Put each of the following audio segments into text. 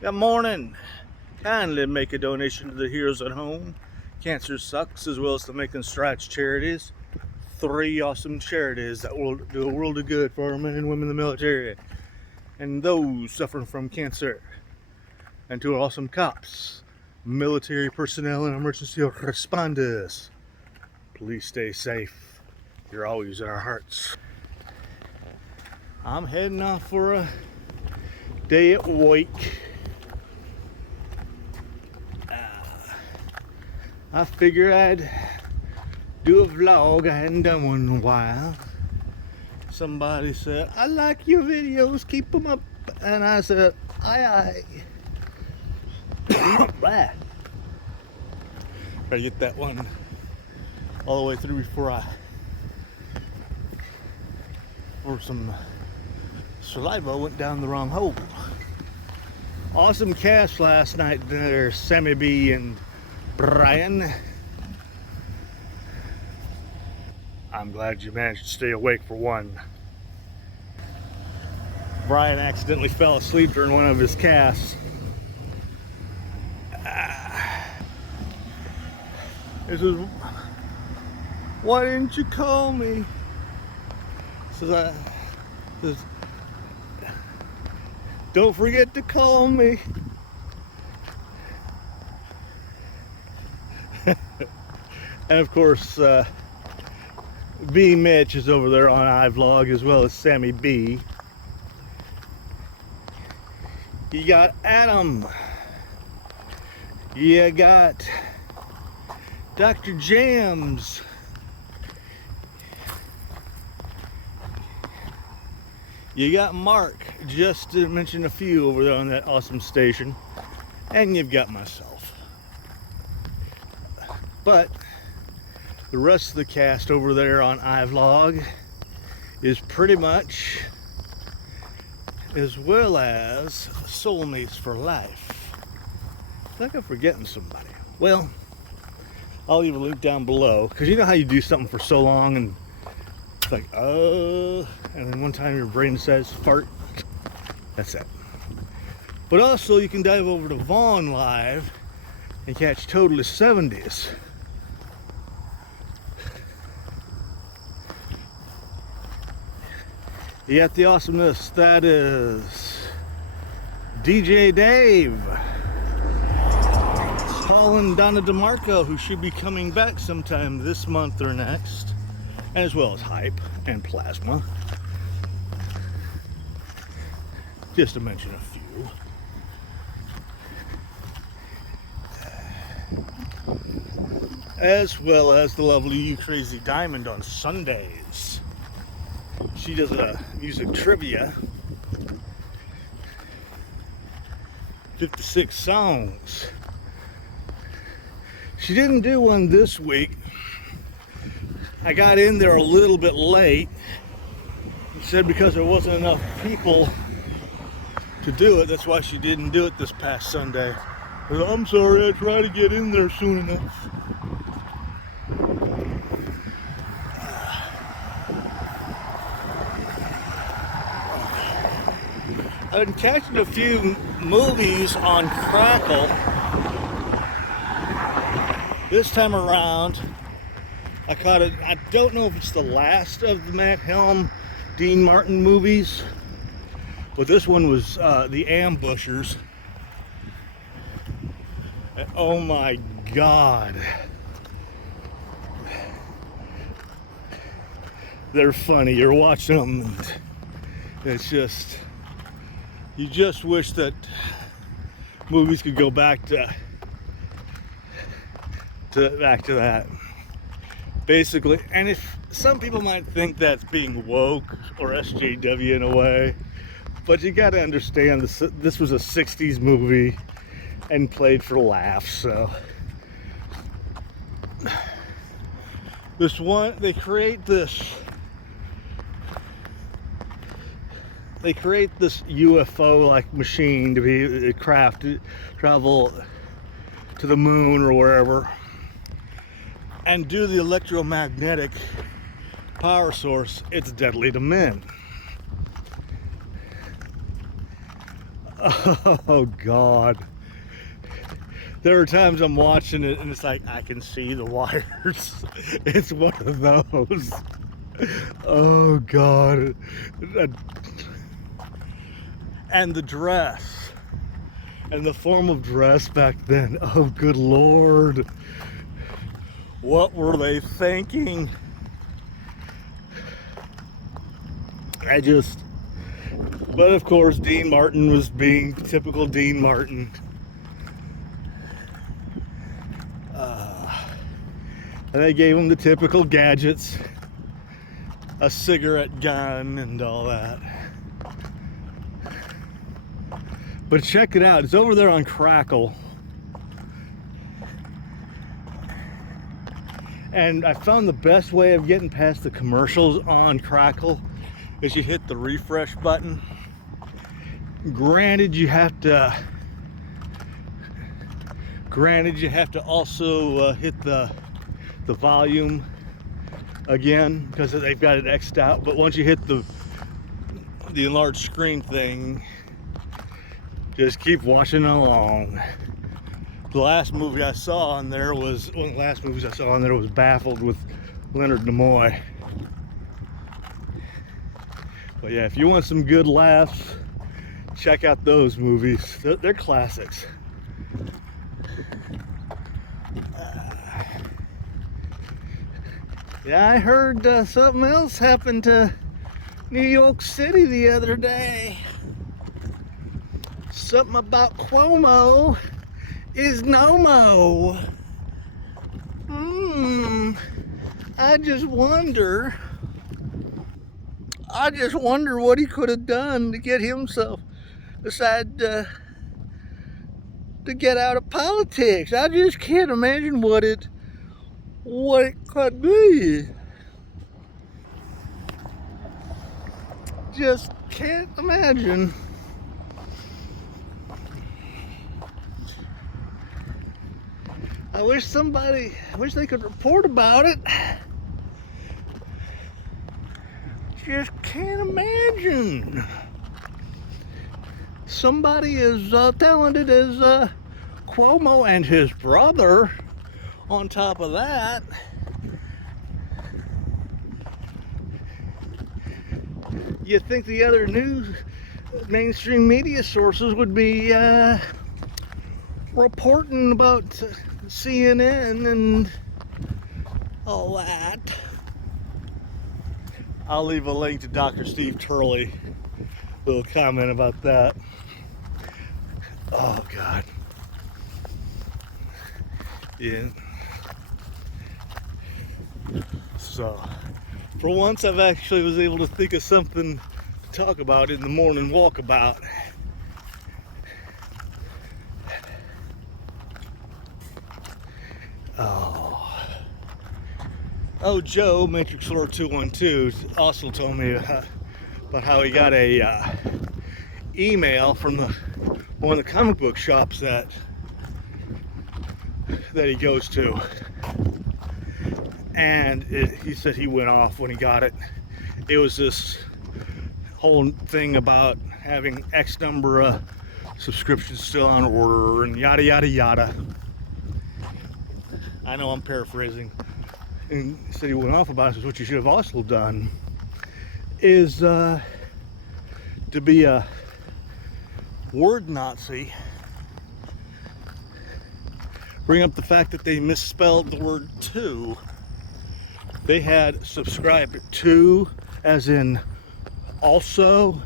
Good morning. Kindly make a donation to the Heroes at Home. Cancer Sucks, as well as the Making Strides charities. 3 awesome charities that will do a world of good for our men and women in the military and those suffering from cancer. And to our awesome cops, military personnel, and emergency responders. Please stay safe. You're always in our hearts. I'm heading off for a day at work. I figured I'd do a vlog. I hadn't done one in a while. Somebody said, I like your videos, keep them up. And I said, aye. Blah. Gotta get that one all the way through before some saliva went down the wrong hole. Awesome cast last night there, Sammy B and Brian. I'm glad you managed to stay awake for one. Brian accidentally fell asleep during one of his casts. This is, why didn't you call me? Says, don't forget to call me. And of course, B Mitch is over there on iVlog, as well as Sammy B. You got Adam. You got Dr. Jams. You got Mark, just to mention a few over there on that awesome station. And you've got myself. But the rest of the cast over there on iVlog is pretty much, as well as soulmates for life. I think I'm forgetting somebody. Well, I'll leave a link down below, because you know how you do something for so long and it's like, and then one time your brain says fart. That's it. But also you can dive over to Vaughn Live and catch Totally 70s. You got the awesomeness that is DJ Dave, Paul and Donna DeMarco, who should be coming back sometime this month or next, and as well as Hype and Plasma, just to mention a few. As well as the lovely You Crazy Diamond on Sundays. She does a music trivia. 56 songs. She didn't do one this week. I got in there a little bit late. She said because there wasn't enough people to do it, that's why she didn't do it this past Sunday. I said, I'm sorry, I tried to get in there soon enough. I've been catching a few movies on Crackle. This time around, I caught it. I don't know if it's the last of the Matt Helm, Dean Martin movies, but this one was The Ambushers. And oh my God. They're funny. You're watching them, and it's just, you just wish that movies could go back to that. Basically, and if some people might think that's being woke or SJW in a way, but you got to understand this was a 60s movie and played for laughs. So this one, they create this UFO like machine to be a craft to travel to the moon or wherever and do the electromagnetic power source. It's deadly to men. Oh God. There are times I'm watching it and it's like I can see the wires. It's one of those. Oh God. And the dress and the form of dress back then. Oh good Lord. What were they thinking? But of course Dean Martin was being typical Dean Martin. And they gave him the typical gadgets, a cigarette gun and all that. But check it out, it's over there on Crackle. And I found the best way of getting past the commercials on Crackle is you hit the refresh button. Granted, you have to also hit the volume again because they've got it X'd out. But once you hit the enlarged screen thing, just keep watching along. The last movie I saw on there was one of the last movies I saw on there was Baffled with Leonard Nimoy. But yeah, if you want some good laughs, check out those movies. They're classics. Yeah, I heard something else happened to New York City the other day. Something about Cuomo is no-mo. I just wonder what he could have done to get himself decided to get out of politics. I just can't imagine what it could be. Just can't imagine. I wish they could report about it. Just can't imagine somebody as talented as Cuomo and his brother on top of that. You'd think the other news mainstream media sources would be reporting about CNN and all that. I'll leave a link to Dr. Steve Turley. Little comment about that. Oh God. Yeah. So, for once, I've actually was able to think of something to talk about in the morning walkabout. Oh, Joe, Matrix Lord 212, also told me about how he got a email from one of the comic book shops that he goes to. And he said he went off when he got it. It was this whole thing about having X number of subscriptions still on order and yada yada yada. I know I'm paraphrasing. And he said he went off about it. Says what you should have also done is to be a word Nazi. Bring up the fact that they misspelled the word "to." They had subscribed to as in also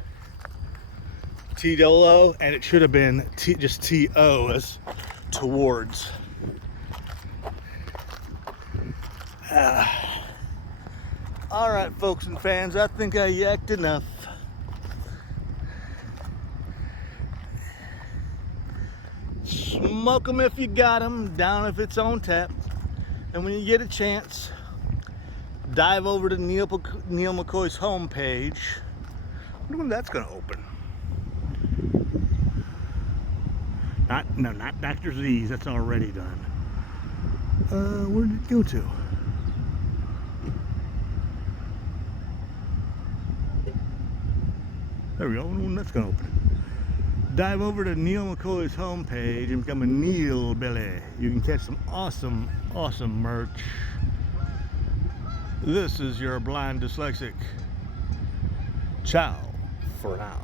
T-Dolo, and it should have been just T-O as towards. Alright, folks and fans, I think I yacked enough. Smoke 'em if you got 'em, down if it's on tap. And when you get a chance, dive over to Neil McCoy's homepage. I wonder when that's going to open. Not Dr. Z's, that's already done. Where did it go to? There we go, I wonder when that's going to open. Dive over to Neil McCoy's homepage and become a Neil Billy. You can catch some awesome, awesome merch. This is your blind dyslexic. Ciao for now.